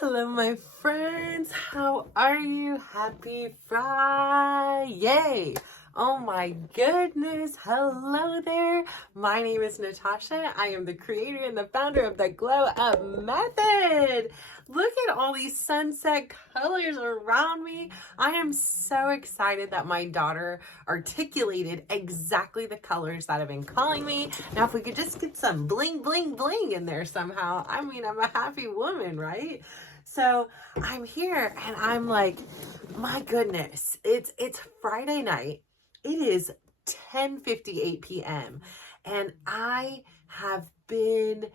Hello, my friends. How are you? Happy Friday. Oh my goodness. Hello there. My name is Natasha. I am the creator and the founder of the Glow Up Method. Look at all these sunset colors around me. I am so excited that my daughter articulated exactly the colors that have been calling me. Now, if we could just get some bling, bling, bling in there somehow, I'm a happy woman, right? So I'm here and I'm like, my goodness, it's Friday night. It is 10:58 p.m. and I have been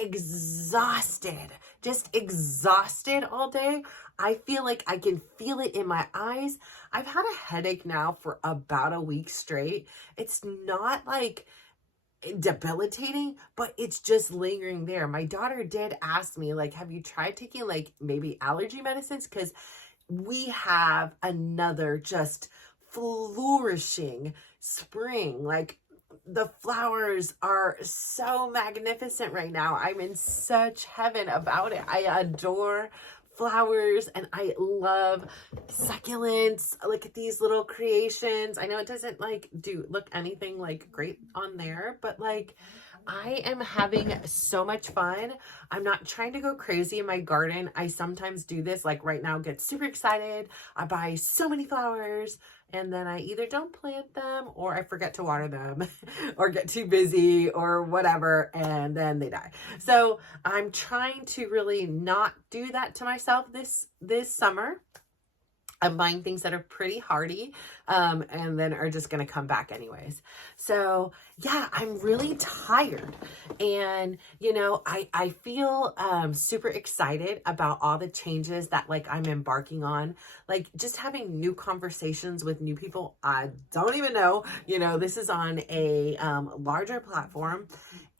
exhausted, just exhausted all day. I feel like I can feel it in my eyes. I've had a headache now for about a week straight. It's not like debilitating, but it's just lingering there. My daughter did ask me, like, have you tried taking like maybe allergy medicines? Because we have another just flourishing spring. Like, the flowers are so magnificent right now. I'm in such heaven about it. I adore flowers and I love succulents. Look at these little creations. I know it doesn't like look anything like great on there, but like I am having so much fun. I'm not trying to go crazy in my garden. I sometimes do this, like right now, get super excited. I buy so many flowers and then I either don't plant them or I forget to water them or get too busy or whatever, and then they die. So I'm trying to really not do that to myself this summer. I'm buying things that are pretty hardy, and then are just going to come back anyways. So yeah, I'm really tired, and I feel super excited about all the changes that like I'm embarking on, like just having new conversations with new people I don't even know. This is on a larger platform,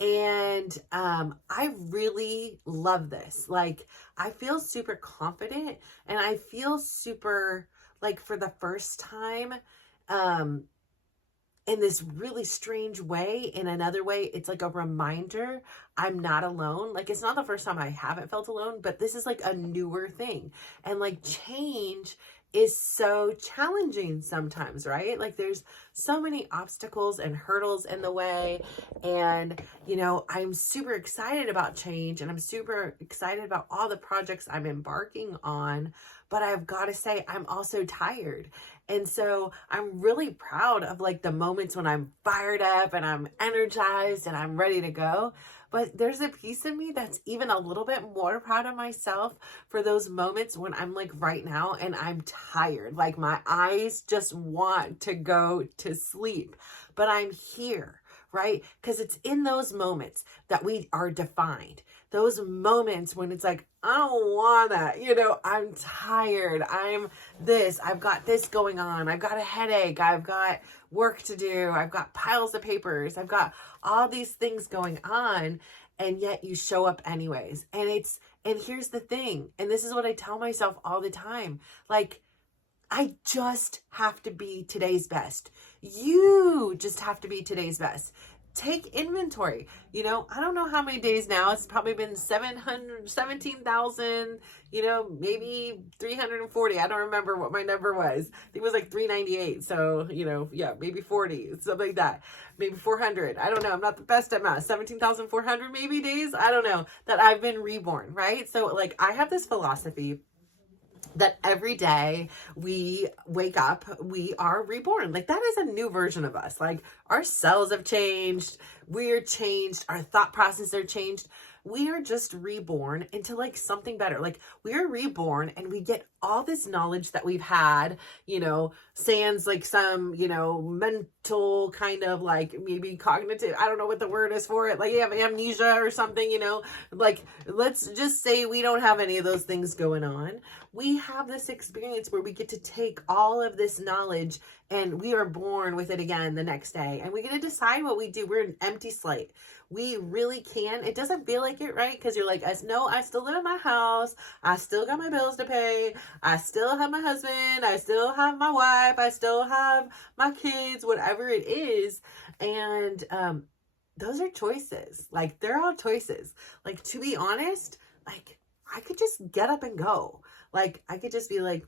and I really love this. Like, I feel super confident and I feel super like for the first time, um, in this really strange way. In another way, it's like a reminder I'm not alone. Like, it's not the first time I haven't felt alone, but this is like a newer thing. And like change is so challenging sometimes, right? Like, there's so many obstacles and hurdles in the way. And, I'm super excited about change and I'm super excited about all the projects I'm embarking on. But I've got to say, I'm also tired. And so I'm really proud of like the moments when I'm fired up and I'm energized and I'm ready to go. But there's a piece of me that's even a little bit more proud of myself for those moments when I'm like right now and I'm tired. Like, my eyes just want to go to sleep, but I'm here. Right? Because it's in those moments that we are defined. Those moments when it's like, I don't wanna, I'm tired. I've got this going on. I've got a headache. I've got work to do. I've got piles of papers. I've got all these things going on. And yet you show up anyways. And here's the thing. And this is what I tell myself all the time. Like, I just have to be today's best. You just have to be today's best. Take inventory. I don't know how many days now. It's probably been 17,000, maybe 340. I don't remember what my number was. I think it was like 398. So, yeah, maybe 40, something like that. Maybe 400. I don't know. I'm not the best at math. 17,400 maybe days. I don't know, that I've been reborn, right? So like, I have this philosophy that every day we wake up, we are reborn. Like, that is a new version of us. Like, our cells have changed, we're changed, our thought processes are changed. We are just reborn into like something better. Like, we are reborn and we get all this knowledge that we've had, sans like some, mental kind of like maybe cognitive, I don't know what the word is for it. Like, you have amnesia or something, like, let's just say we don't have any of those things going on. We have this experience where we get to take all of this knowledge and we are born with it again the next day. And we get to decide what we do. We're an empty slate. We really can. It doesn't feel like it, right? Because you're like, no, I still live in my house. I still got my bills to pay. I still have my husband. I still have my wife. I still have my kids, whatever it is. And those are choices. Like, they're all choices. Like, to be honest, like, I could just get up and go. Like, I could just be like,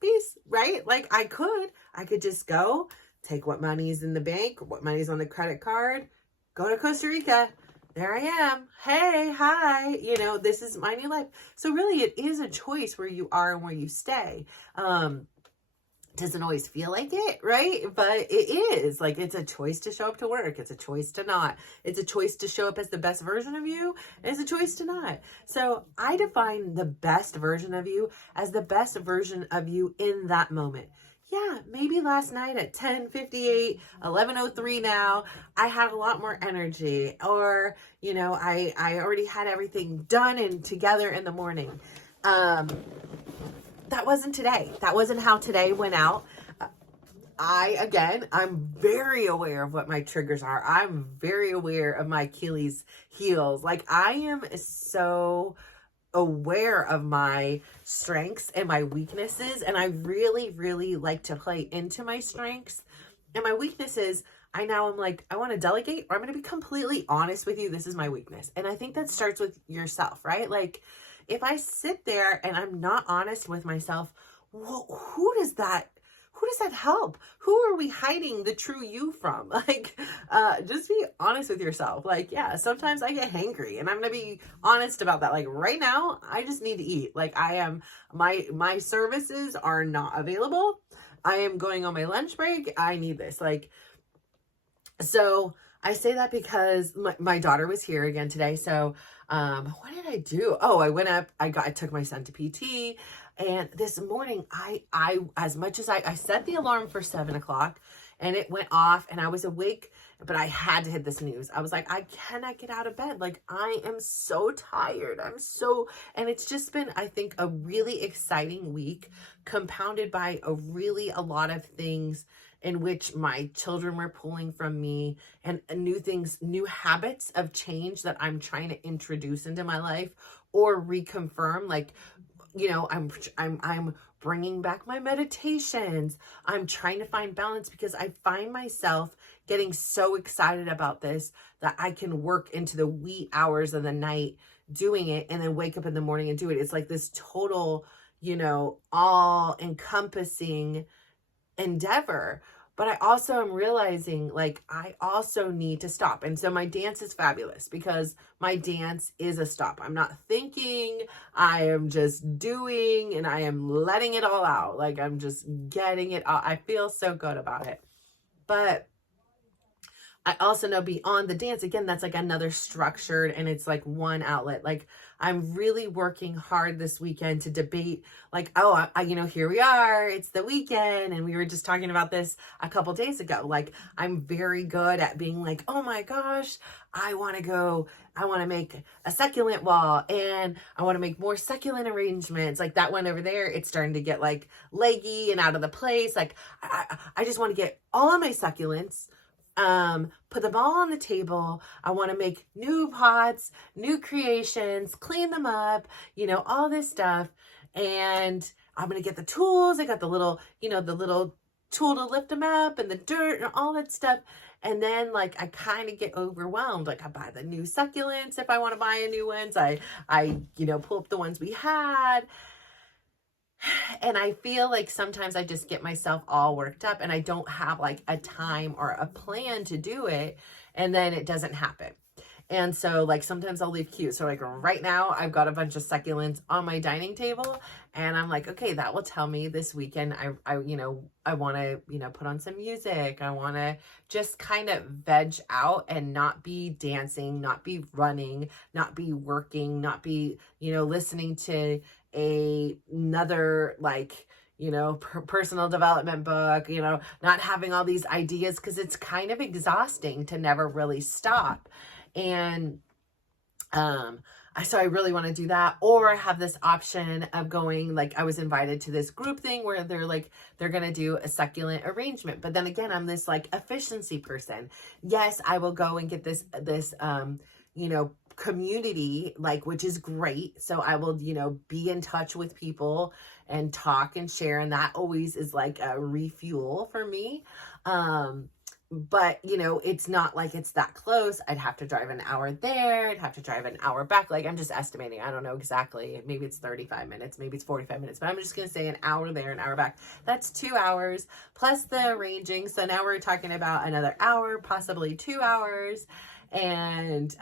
peace, right? Like, I could just go, take what money's in the bank, what money's on the credit card, go to Costa Rica. There I am. Hey, hi. You know, this is my new life. So really, it is a choice where you are and where you stay. Doesn't always feel like it, right? But it is. Like, it's a choice to show up to work. It's a choice to not. It's a choice to show up as the best version of you. And it's a choice to not. So I define the best version of you as the best version of you in that moment. Yeah, maybe last night at 10:58, 11:03 now, I had a lot more energy, or, you know, I already had everything done and together in the morning. That wasn't today. That wasn't how today went out. I'm very aware of what my triggers are. I'm very aware of my Achilles heels. Like, I am so aware of my strengths and my weaknesses, and I really, really like to play into my strengths and my weaknesses. I am like, I want to delegate, or I'm going to be completely honest with you. This is my weakness. And I think that starts with yourself, right? Like, if I sit there and I'm not honest with myself, well, who does that help? Who are we hiding the true you from? Like, just be honest with yourself. Like, yeah, sometimes I get hangry, and I'm going to be honest about that. Like, right now, I just need to eat. Like, my services are not available. I am going on my lunch break. I need this. Like, so I say that because my daughter was here again today. So, what did I do? Oh, I went up, I took my son to PT, and this morning I as much as I set the alarm for 7:00, and it went off, and I was awake, but I had to hit this news. I was like, I cannot get out of bed. Like, I am so tired. And it's just been, I think, a really exciting week, compounded by a lot of things in which my children were pulling from me, and new things, new habits of change that I'm trying to introduce into my life or reconfirm. Like, you know, I'm bringing back my meditations. I'm trying to find balance, because I find myself getting so excited about this that I can work into the wee hours of the night doing it, and then wake up in the morning and do it. It's like this total, you know, all encompassing endeavor. But I also am realizing, like, I also need to stop. And so my dance is fabulous, because my dance is a stop. I'm not thinking, I am just doing, and I am letting it all out. Like, I'm just getting it out. I feel so good about it. But I also know beyond the dance, again, that's like another structured, and it's like one outlet. Like, I'm really working hard this weekend to debate, like, oh, you know, here we are, it's the weekend. And we were just talking about this a couple days ago. Like, I'm very good at being like, oh my gosh, I want to make a succulent wall, and I want to make more succulent arrangements. Like, that one over there, it's starting to get like leggy and out of the place. Like, I just want to get all of my succulents, put them all on the table. I want to make new pots, new creations, clean them up, you know, all this stuff. And I'm going to get the tools. I got the little tool to lift them up, and the dirt and all that stuff. And then, like, I kind of get overwhelmed. Like, I buy the new succulents if I want to buy a new ones. I pull up the ones we had. And I feel like sometimes I just get myself all worked up, and I don't have like a time or a plan to do it, and then it doesn't happen. And so, like, sometimes I'll leave cues. So, like, right now I've got a bunch of succulents on my dining table, and I'm like, okay, that will tell me this weekend I want to, put on some music. I want to just kind of veg out and not be dancing, not be running, not be working, not be, listening to another, like, personal development book, not having all these ideas, because it's kind of exhausting to never really stop. And so I really want to do that. Or I have this option of going, like, I was invited to this group thing where they're going to do a succulent arrangement. But then again, I'm this like efficiency person. Yes, I will go and get this community, like, which is great. So I will, be in touch with people and talk and share. And that always is like a refuel for me. but you know, it's not like it's that close. I'd have to drive an hour there, I'd have to drive an hour back. Like, I'm just estimating, I don't know exactly, maybe it's 35 minutes, maybe it's 45 minutes, but I'm just gonna say an hour there, an hour back. That's 2 hours plus the arranging. So now we're talking about another hour, possibly 2 hours. And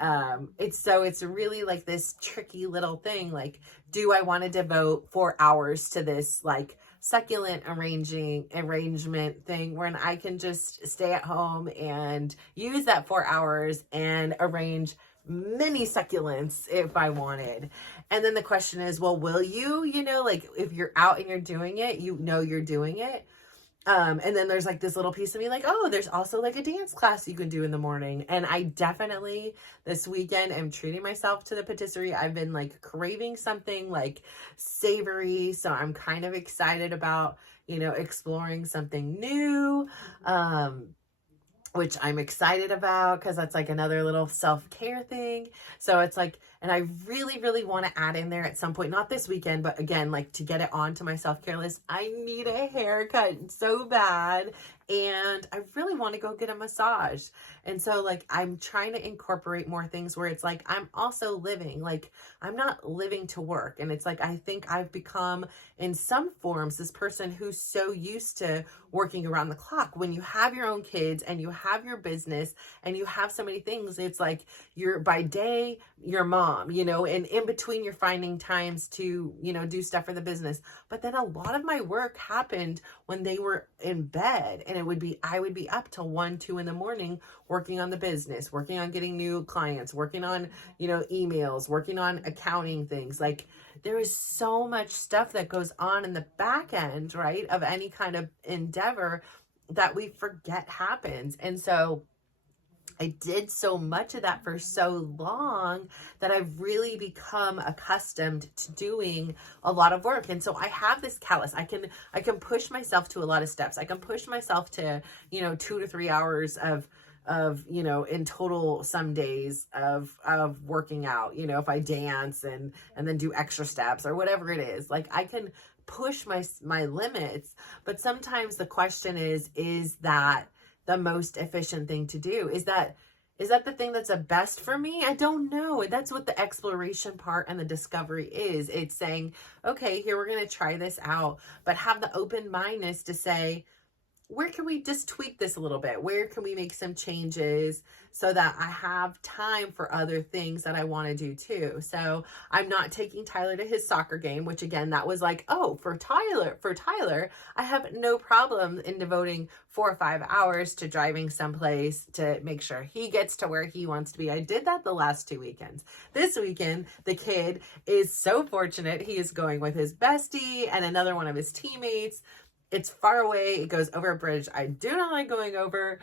it's really like this tricky little thing. Like, do I want to devote 4 hours to this like succulent arrangement thing when I can just stay at home and use that 4 hours and arrange many succulents if I wanted? And then the question is, well, will you, like, if you're out and you're doing it, you're doing it. And then there's like this little piece of me like, oh, there's also like a dance class you can do in the morning. And I definitely this weekend am treating myself to the patisserie. I've been like craving something like savory. So I'm kind of excited about, exploring something new. Which I'm excited about because that's like another little self-care thing. So it's like, and I really, really want to add in there at some point, not this weekend, but again, like to get it onto my self-care list, I need a haircut so bad. And I really want to go get a massage. And so like, I'm trying to incorporate more things where it's like, I'm also living, like, I'm not living to work. And it's like, I think I've become in some forms this person who's so used to working around the clock. When you have your own kids and you have your business and you have so many things, it's like you're by day, your mom, and in between you're finding times to, do stuff for the business. But then a lot of my work happened when they were in bed, and I would be up till 1, 2 in the morning working on the business, working on getting new clients, working on, emails, working on accounting things. Like, there is so much stuff that goes on in the back end, right, of any kind of endeavor that we forget happens. And so I did so much of that for so long that I've really become accustomed to doing a lot of work. And so I have this callus. I can push myself to a lot of steps. I can push myself to, 2 to 3 hours of in total some days of working out, if I dance and then do extra steps or whatever it is. Like, I can push my limits, but sometimes the question is that the most efficient thing to do? Is that the thing that's the best for me? I don't know. That's what the exploration part and the discovery is. It's saying, okay, here, we're going to try this out, but have the open mindedness to say, where can we just tweak this a little bit? Where can we make some changes so that I have time for other things that I want to do too? So I'm not taking Tyler to his soccer game, which again, that was like, oh, for Tyler, I have no problem in devoting 4 or 5 hours to driving someplace to make sure he gets to where he wants to be. I did that the last 2 weekends. This weekend, the kid is so fortunate. He is going with his bestie and another one of his teammates. It's far away. It goes over a bridge I do not like going over.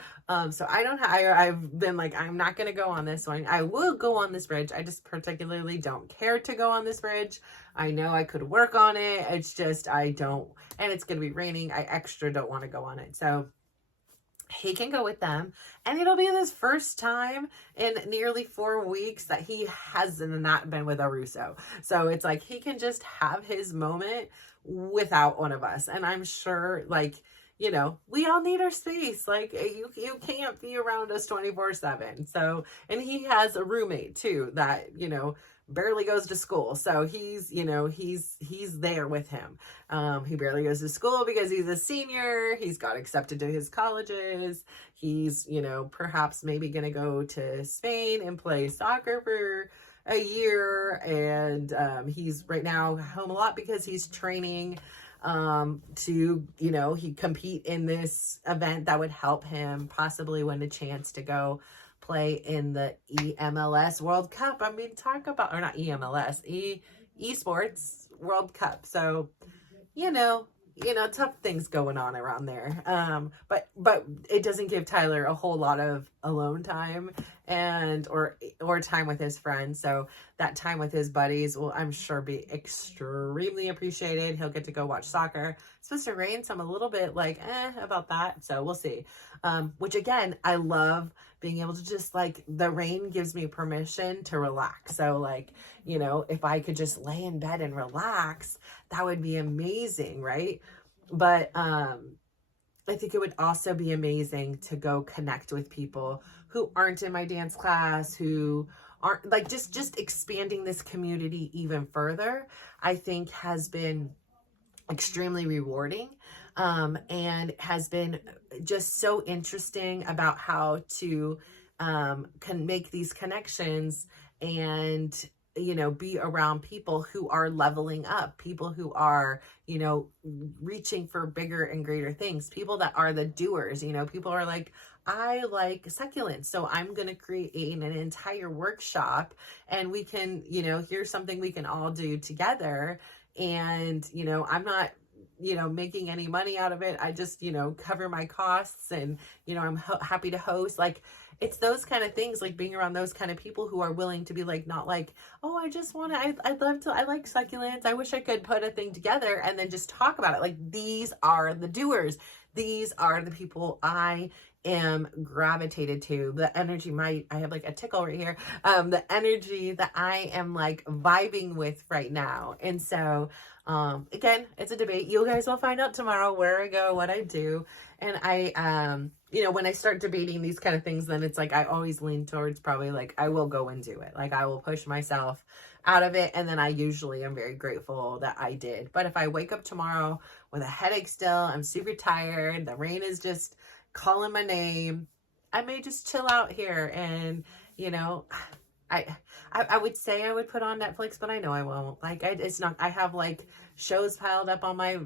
So I've been like, I'm not going to go on this one. I will go on this bridge. I just particularly don't care to go on this bridge. I know I could work on it. It's just, I don't, and it's going to be raining. I extra don't want to go on it. So he can go with them, and it'll be his first time in nearly 4 weeks that he has not been with a Russo. So it's like he can just have his moment without one of us. And I'm sure, like, we all need our space. Like, you can't be around us 24/7. So, and he has a roommate too that, barely goes to school. So he's there with him. He barely goes to school because he's a senior. He's got accepted to his colleges. He's, perhaps maybe going to go to Spain and play soccer for a year. And he's right now home a lot because he's training to, he compete in this event that would help him possibly win a chance to go play in the EMLS World Cup. I mean, talk about, or not EMLS, Esports World Cup. So, tough things going on around there. But it doesn't give Tyler a whole lot of alone time or time with his friends. So that time with his buddies will, I'm sure, be extremely appreciated. He'll get to go watch soccer. It's supposed to rain, so I'm a little bit like, about that. So we'll see. Which again, I love being able to just, like, the rain gives me permission to relax. So, like, if I could just lay in bed and relax, that would be amazing, right? But I think it would also be amazing to go connect with people who aren't in my dance class, who aren't like just expanding this community even further, I think has been extremely rewarding, and has been just so interesting about how to can make these connections and be around people who are leveling up, people who are reaching for bigger and greater things, people that are the doers. People are like, I like succulents, so I'm going to create an entire workshop, and we can here's something we can all do together. And I'm not making any money out of it. I just cover my costs, and I'm happy to host. Like, it's those kind of things, like being around those kind of people who are willing to be like, not like, oh, I just want to, I'd love to, I like succulents, I wish I could put a thing together, and then just talk about it. Like, these are the doers. These are the people I am gravitated to. The energy, I have like a tickle right here. The energy that I am like vibing with right now. And so, again, it's a debate. You guys will find out tomorrow where I go, what I do. And I, when I start debating these kind of things, then it's like, I always lean towards probably like, I will go and do it. Like, I will push myself out of it. And then I usually am very grateful that I did. But if I wake up tomorrow with a headache still, I'm super tired, the rain is just calling my name, I may just chill out here. And, I would say I would put on Netflix, but I know I won't. Like, it's not, I have like shows piled up on my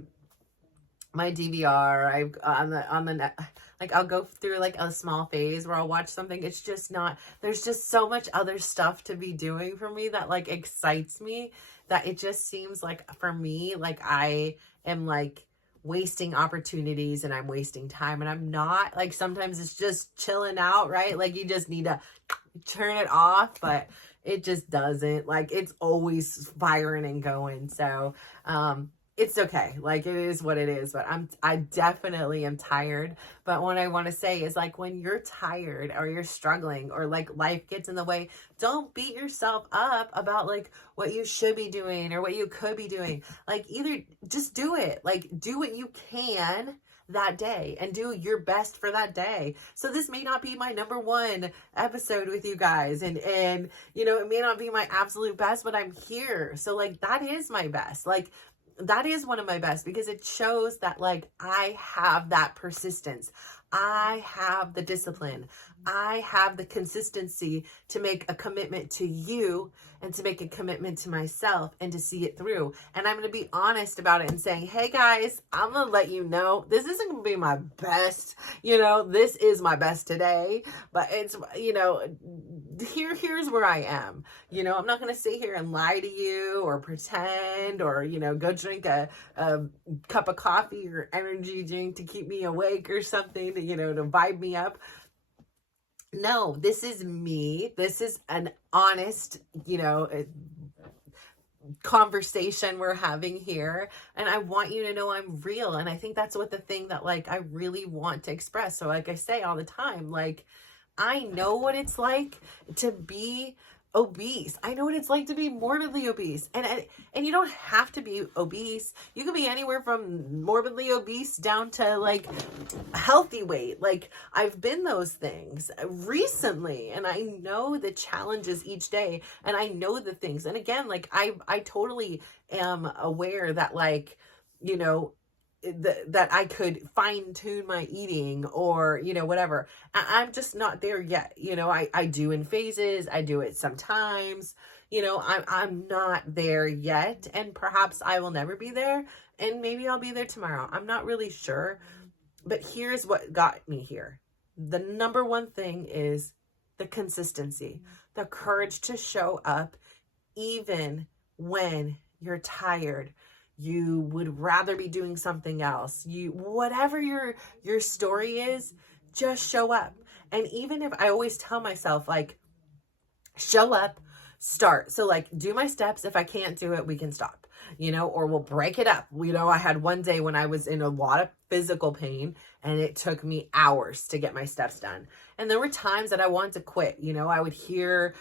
DVR. I've on the net, like I'll go through like a small phase where I'll watch something. It's just not, there's just so much other stuff to be doing for me that like excites me, that it just seems like for me, like I am like wasting opportunities and I'm wasting time, and I'm not. Like, sometimes it's just chilling out, right? Like, you just need to turn it off, but it just doesn't. Like, it's always firing and going. So it's okay. Like, it is what it is. But I definitely am tired. But what I want to say is, like, when you're tired or you're struggling or like life gets in the way, don't beat yourself up about like what you should be doing or what you could be doing. Like, either just do it. Like, do what you can that day and do your best for that day. So this may not be my number one episode with you guys, and it may not be my absolute best, but I'm here. So like, that is my best. Like, that is one of my best, because it shows that like I have that persistence. I have the discipline. I have the consistency to make a commitment to you and to make a commitment to myself and to see it through. And I'm going to be honest about it and saying, hey guys, I'm going to let you know, this isn't going to be my best. This is my best today, but it's, here's where I am. I'm not going to sit here and lie to you or pretend or, go drink a cup of coffee or energy drink to keep me awake or something, to vibe me up. No, this is me. This is an honest, conversation we're having here. And I want you to know I'm real. And I think that's what the thing that like I really want to express. So like I say all the time, like, I know what it's like to be obese. I know what it's like to be morbidly obese. And you don't have to be obese. You can be anywhere from morbidly obese down to like healthy weight. Like, I've been those things recently, and I know the challenges each day, and I know the things. And again, like I totally am aware that like, that I could fine tune my eating or, whatever. I'm just not there yet. I do in phases. I do it sometimes, I'm not there yet, and perhaps I will never be there, and maybe I'll be there tomorrow. I'm not really sure, but here's what got me here. The number one thing is the consistency, the courage to show up even when you're tired. You would rather be doing something else. Whatever your story is, just show up. And even if I always tell myself, like, show up, start. So like, do my steps. If I can't do it, we can stop, or we'll break it up. I had one day when I was in a lot of physical pain, and it took me hours to get my steps done. And there were times that I wanted to quit. I would hear,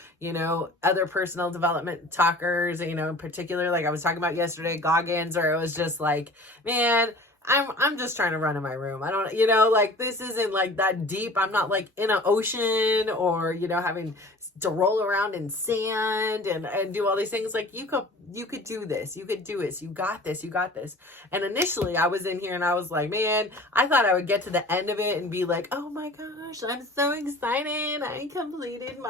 other personal development talkers, in particular, like I was talking about yesterday, Goggins, or it was just like, man, I'm just trying to run in my room. I don't, like this isn't like that deep. I'm not like in an ocean or, having to roll around in sand and do all these things. Like you could do this. You could do it. You got this. You got this. And initially I was in here and I was like, man, I thought I would get to the end of it and be like, oh my gosh, I'm so excited. I completed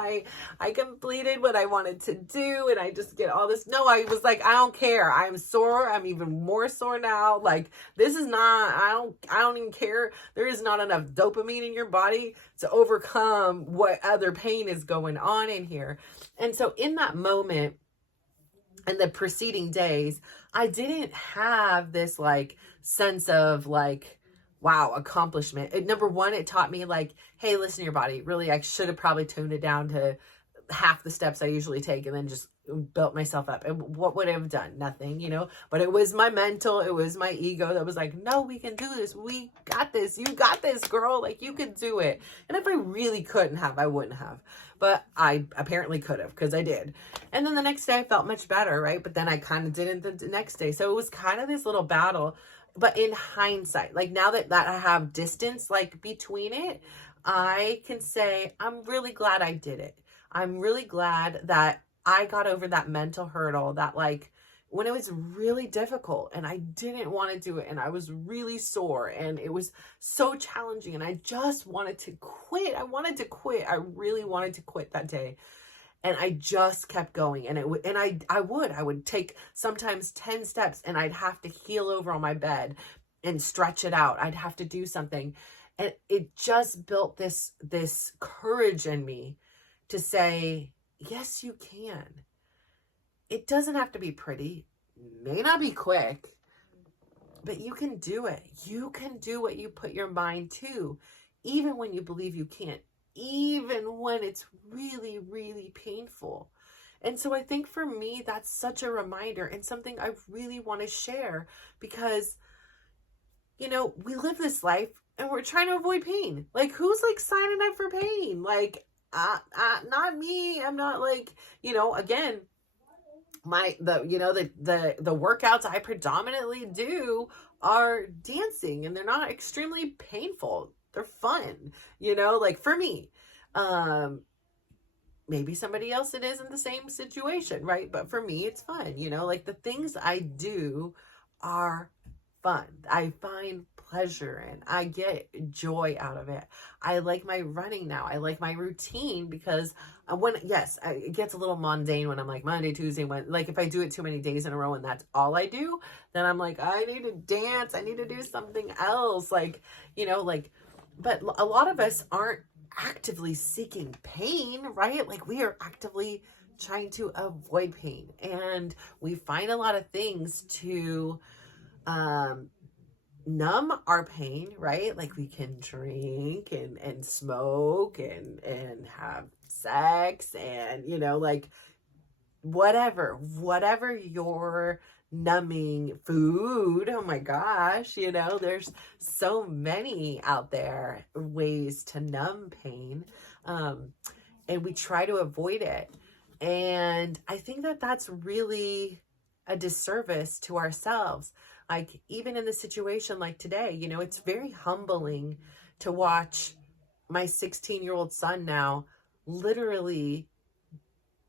what I wanted to do. And I just get all this. No, I was like, I don't care. I'm sore. I'm even more sore now. Like this is not, I don't even care. There is not enough dopamine in your body to overcome what other pain is going on in here. And so in that moment and the preceding days, I didn't have this like sense of like, wow, accomplishment. Number one, it taught me like, hey, listen to your body. Really, I should have probably tuned it down to half the steps I usually take and then just built myself up. And what would I have done? Nothing, but it was my mental, it was my ego that was like, no, we can do this. We got this. You got this, girl. Like you can do it. And if I really couldn't have, I wouldn't have, but I apparently could have because I did. And then the next day I felt much better. Right. But then I kind of didn't the next day. So it was kind of this little battle, but in hindsight, like now that I have distance, like between it, I can say, I'm really glad I did it. I'm really glad that I got over that mental hurdle that like when it was really difficult and I didn't want to do it and I was really sore and it was so challenging and I just wanted to quit. I wanted to quit. I really wanted to quit that day. And I just kept going and I would take sometimes 10 steps and I'd have to heel over on my bed and stretch it out. I'd have to do something. And it just built this courage in me to say, yes, you can. It doesn't have to be pretty, may not be quick, but you can do it. You can do what you put your mind to, even when you believe you can't, even when it's really, really painful. And so I think for me, that's such a reminder and something I really want to share because, we live this life and we're trying to avoid pain. Like who's like signing up for pain? Like, not me. I'm not like, again, the workouts I predominantly do are dancing and they're not extremely painful. They're fun, like for me. Maybe somebody else it is in the same situation, right? But for me, it's fun, like the things I do are fun. I find pleasure and I get joy out of it. I like my running now. I like my routine because it gets a little mundane when I'm like Monday, Tuesday, like if I do it too many days in a row and that's all I do, then I'm like, I need to dance. I need to do something else. Like, but a lot of us aren't actively seeking pain, right? Like we are actively trying to avoid pain and we find a lot of things to numb our pain, right? Like we can drink and smoke and have sex and like whatever your numbing food. Oh my gosh, there's so many out there ways to numb pain, and we try to avoid it. And I think that that's really a disservice to ourselves. Like even in the situation like today, it's very humbling to watch my 16-year-old son now literally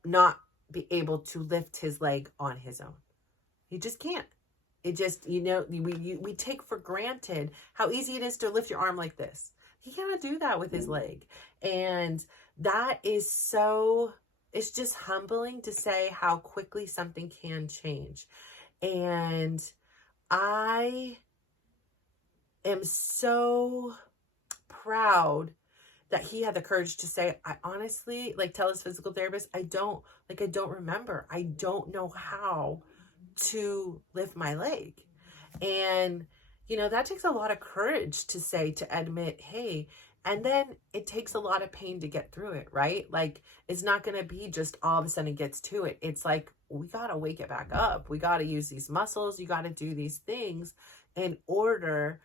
not be able to lift his leg on his own. He just can't. It just, we take for granted how easy it is to lift your arm like this. He cannot do that with his leg. And that is it's just humbling to say how quickly something can change. And I am so proud that he had the courage to say, I honestly, tell his physical therapist, I don't remember. I don't know how to lift my leg. And, that takes a lot of courage to say, to admit, hey, and then it takes a lot of pain to get through it, right? Like, it's not going to be just all of a sudden it gets to it. It's like, we got to wake it back up. We got to use these muscles. You got to do these things in order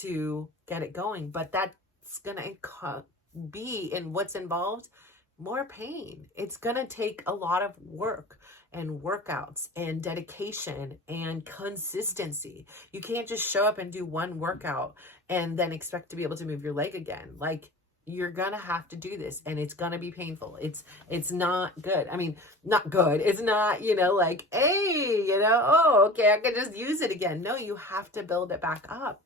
to get it going. But that's going to be in what's involved more pain. It's going to take a lot of work and workouts and dedication and consistency. You can't just show up and do one workout and then expect to be able to move your leg again. Like, you're going to have to do this, and it's going to be painful. It's not good. I mean, not good. It's not, like, hey, oh, okay, I can just use it again. No, you have to build it back up.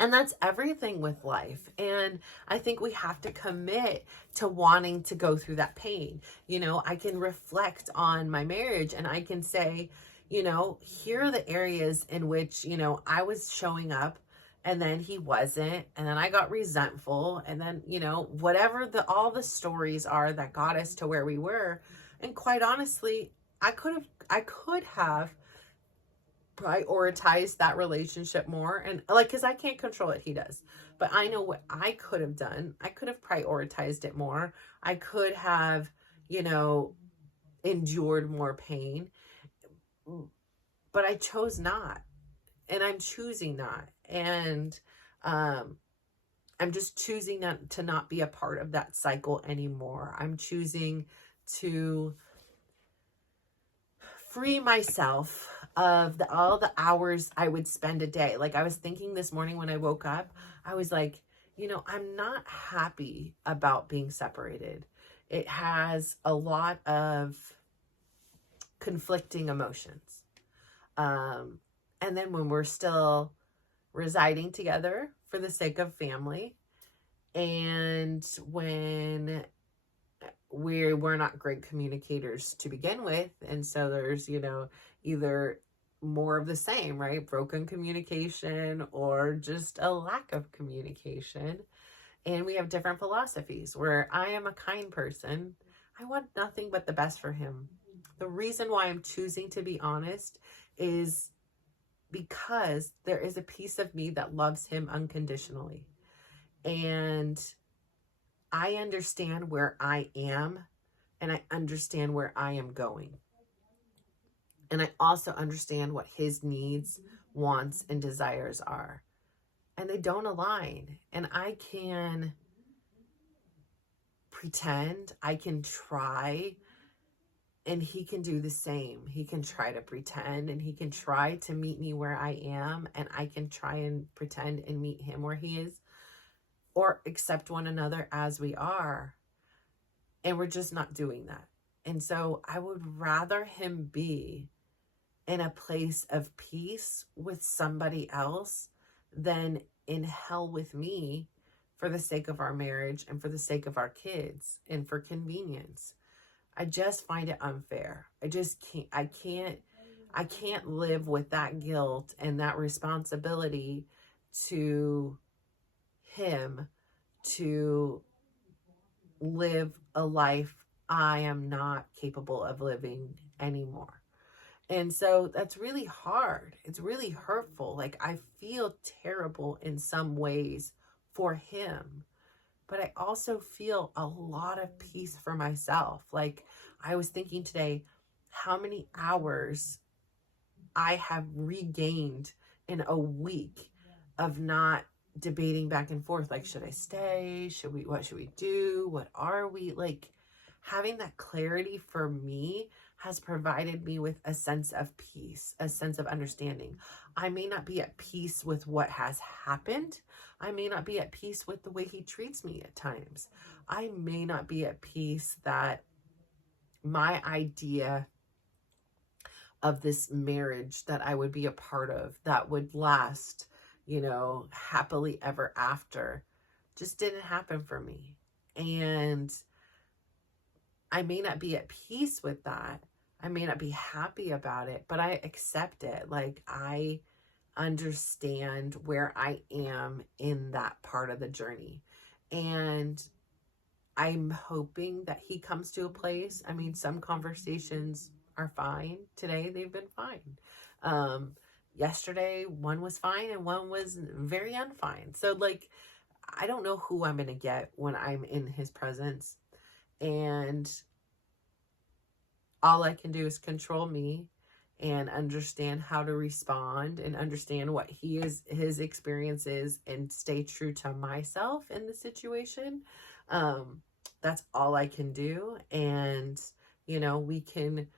And that's everything with life. And I think we have to commit to wanting to go through that pain. I can reflect on my marriage and I can say, here are the areas in which, I was showing up and then he wasn't. And then I got resentful. And then, whatever all the stories are that got us to where we were. And quite honestly, I could have prioritize that relationship more, and because I can't control it, he does, but I know what I could have done. I could have prioritized it more. I could have endured more pain, but I chose not, and I'm choosing not, and I'm just choosing to not be a part of that cycle anymore. I'm choosing to free myself of all the hours I would spend a day. Like, I was thinking this morning when I woke up, I was like, I'm not happy about being separated. It has a lot of conflicting emotions. And then when we're still residing together for the sake of family, and when we're not great communicators to begin with, and so there's either more of the same, right? Broken communication or just a lack of communication. And we have different philosophies. Where I am a kind person, I want nothing but the best for him. The reason why I'm choosing to be honest is because there is a piece of me that loves him unconditionally, and I understand where I am, and I understand where I am going. And I also understand what his needs, wants, and desires are. And they don't align. And I can pretend, I can try, and he can do the same. He can try to pretend, and he can try to meet me where I am, and I can try and pretend and meet him where he is, or accept one another as we are. And we're just not doing that. And so I would rather him be in a place of peace with somebody else than in hell with me, for the sake of our marriage and for the sake of our kids and for convenience. I just find it unfair. I can't live with that guilt and that responsibility to him to live a life I am not capable of living anymore. And so that's really hard. It's really hurtful. Like, I feel terrible in some ways for him, but I also feel a lot of peace for myself. Like, I was thinking today, how many hours I have regained in a week of not debating back and forth. Like, should I stay? What should we do? What are we? Like, having that clarity for me has provided me with a sense of peace, a sense of understanding. I may not be at peace with what has happened. I may not be at peace with the way he treats me at times. I may not be at peace that my idea of this marriage that I would be a part of, that would last, happily ever after, just didn't happen for me. And I may not be at peace with that. I may not be happy about it, but I accept it. Like, I understand where I am in that part of the journey. And I'm hoping that he comes to a place. I mean, some conversations are fine. Today, they've been fine. Yesterday, one was fine and one was very unfine. So, like, I don't know who I'm going to get when I'm in his presence. And all I can do is control me and understand how to respond and understand what his experience is, and stay true to myself in the situation. that's all I can do. And, you know, we can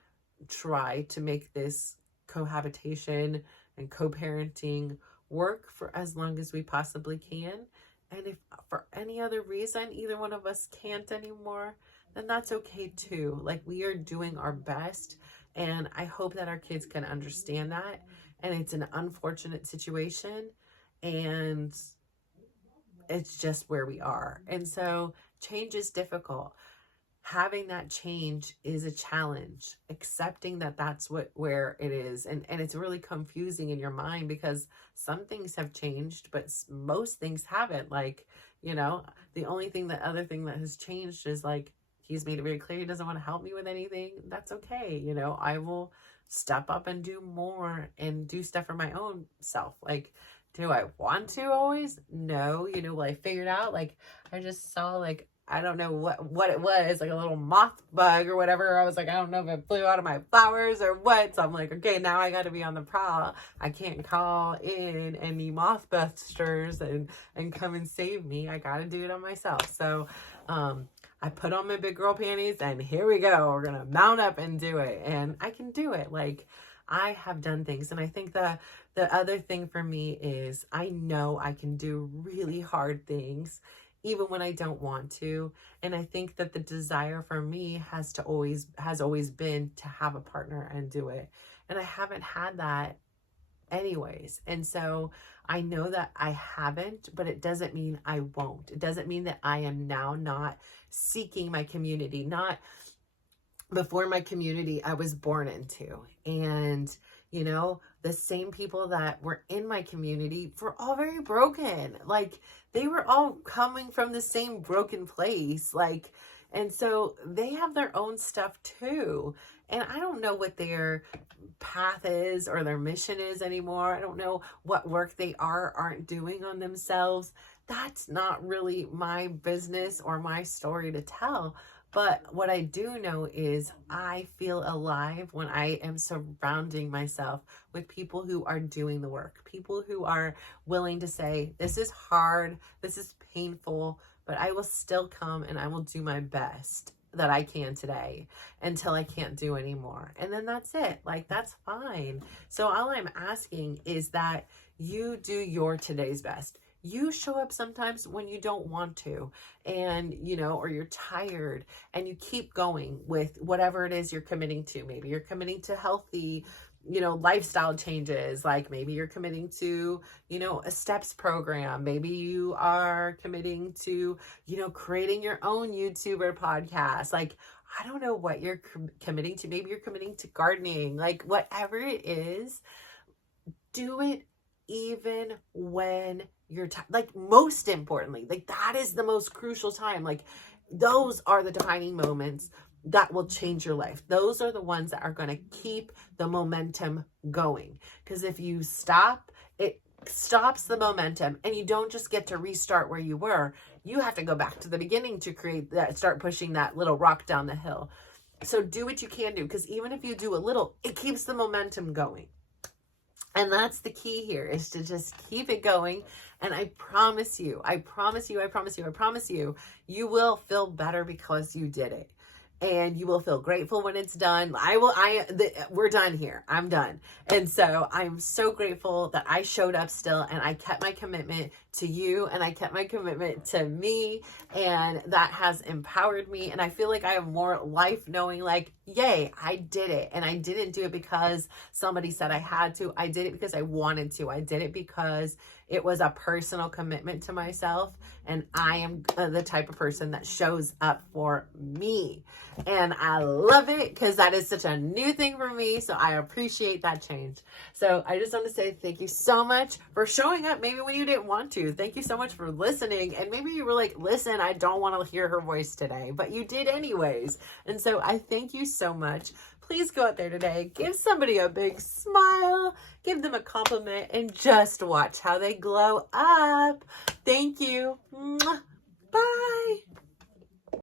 try to make this cohabitation and co-parenting work for as long as we possibly can. And if for any other reason either one of us can't anymore, then that's okay too. Like, we are doing our best, and I hope that our kids can understand that. And it's an unfortunate situation, and it's just where we are. And so change is difficult. Having that change is a challenge. Accepting that that's where it is. And it's really confusing in your mind, because some things have changed, but most things haven't. Like, you know, the other thing that has changed is, like, he's made it very clear he doesn't want to help me with anything. That's okay. You know, I will step up and do more and do stuff for my own self. Like, do I want to always? No. You know, I figured out, like, I just saw, like, I don't know what it was, like a little moth bug or whatever. I was like, I don't know if it flew out of my flowers or what. So I'm like, okay, now I got to be on the prowl. I can't call in any moth busters and come and save me. I got to do it on myself. So, I put on my big girl panties, and here we go. We're going to mount up and do it. And I can do it. Like, I have done things. And I think the other thing for me is, I know I can do really hard things even when I don't want to. And I think that the desire for me has always been to have a partner and do it. And I haven't had that anyways. And so I know that I haven't, but it doesn't mean I won't. It doesn't mean that I am now not seeking my community. Not before my community I was born into. And, you know, the same people that were in my community were all very broken. Like, they were all coming from the same broken place. Like, and so they have their own stuff too. And I don't know what their path is or their mission is anymore. I don't know what work they aren't doing on themselves. That's not really my business or my story to tell. But what I do know is I feel alive when I am surrounding myself with people who are doing the work, people who are willing to say, this is hard, this is painful, but I will still come and I will do my best that I can today until I can't do anymore. And then that's it. Like, that's fine. So all I'm asking is that you do your today's best. You show up sometimes when you don't want to, and, you know, or you're tired, and you keep going with whatever it is you're committing to. Maybe you're committing to healthy, you know, lifestyle changes. Like, maybe you're committing to, you know, a steps program. Maybe you are committing to, you know, creating your own YouTuber podcast. Like, I don't know what you're committing to. Maybe you're committing to gardening. Like, whatever it is, do it even when you're like, most importantly, like, that is the most crucial time. Like, those are the defining moments that will change your life. Those are the ones that are going to keep the momentum going. Because if you stop, it stops the momentum, and you don't just get to restart where you were. You have to go back to the beginning to create that, start pushing that little rock down the hill. So do what you can do, because even if you do a little, it keeps the momentum going. And that's the key here, is to just keep it going. And I promise you, you will feel better because you did it. And you will feel grateful when it's done. We're done here. I'm done. And so I'm so grateful that I showed up still, and I kept my commitment to you, and I kept my commitment to me, and that has empowered me. And I feel like I have more life knowing, like, yay, I did it. And I didn't do it because somebody said I had to. I did it because I wanted to. I did it because it was a personal commitment to myself, and I am the type of person that shows up for me. And I love it, because that is such a new thing for me. So I appreciate that change. So I just want to say thank you so much for showing up, maybe when you didn't want to. Thank you so much for listening. And maybe you were like, listen, I don't want to hear her voice today, but you did anyways. And so I thank you so much. Please go out there today, give somebody a big smile, give them a compliment, and just watch how they glow up. Thank you. Bye.